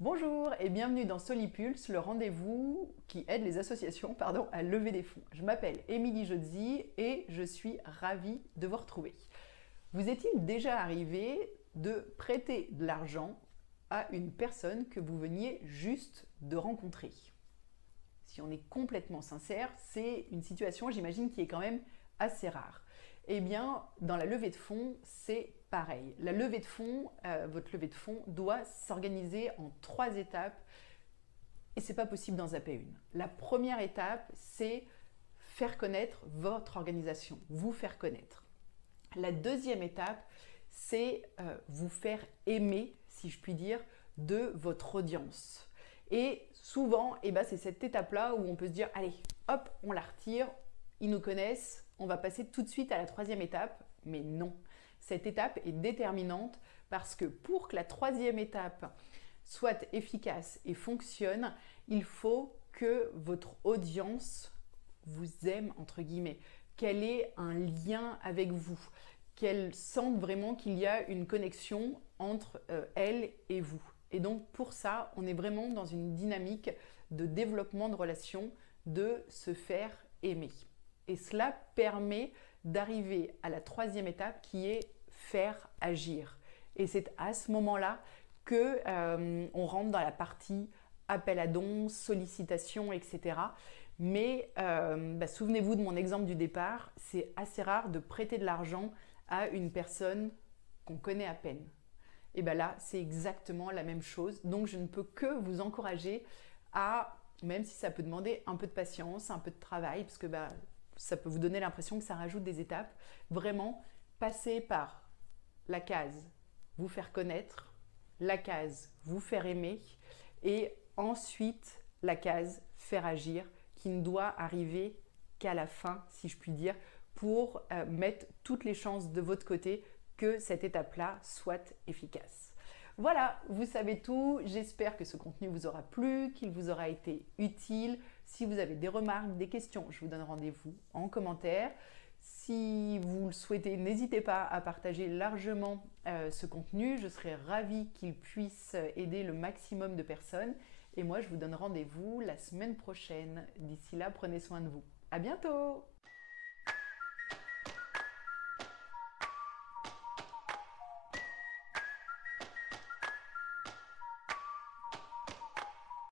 Bonjour et bienvenue dans Solipulse, le rendez-vous qui aide les associations à lever des fonds. Je m'appelle Émilie Jodzi et je suis ravie de vous retrouver. Vous est-il déjà arrivé de prêter de l'argent à une personne que vous veniez juste de rencontrer? Si on est complètement sincère, c'est une situation, j'imagine, qui est quand même assez rare. Eh bien, dans la levée de fonds, c'est pareil. La levée de fonds, votre levée de fonds doit s'organiser en 3 étapes et c'est pas possible d'en zapper une. La première étape, c'est faire connaître votre organisation, vous faire connaître. La deuxième étape, c'est vous faire aimer, si je puis dire, de votre audience. Et souvent, c'est cette étape-là où on peut se dire, allez, hop, on la retire, ils nous connaissent, on va passer tout de suite à la troisième étape. Mais non, cette étape est déterminante parce que pour que la troisième étape soit efficace et fonctionne, il faut que votre audience vous aime, entre guillemets, qu'elle ait un lien avec vous, qu'elle sente vraiment qu'il y a une connexion entre elle et vous. Et donc pour ça, on est vraiment dans une dynamique de développement de relations, de se faire aimer. Et cela permet d'arriver à la troisième étape qui est faire agir. Et c'est à ce moment-là que on rentre dans la partie appel à dons, sollicitation, etc. Mais souvenez-vous de mon exemple du départ, c'est assez rare de prêter de l'argent à une personne qu'on connaît à peine. Et bien là, c'est exactement la même chose. Donc je ne peux que vous encourager à, même si ça peut demander un peu de patience, un peu de travail, parce que ça peut vous donner l'impression que ça rajoute des étapes, vraiment passer par la case vous faire connaître, la case vous faire aimer et ensuite la case faire agir qui ne doit arriver qu'à la fin, si je puis dire, pour mettre toutes les chances de votre côté que cette étape-là soit efficace. Voilà, vous savez tout. J'espère que ce contenu vous aura plu, qu'il vous aura été utile. Si vous avez des remarques, des questions, je vous donne rendez-vous en commentaire. Si vous le souhaitez, n'hésitez pas à partager largement ce contenu. Je serai ravie qu'il puisse aider le maximum de personnes. Et moi, je vous donne rendez-vous la semaine prochaine. D'ici là, prenez soin de vous. À bientôt!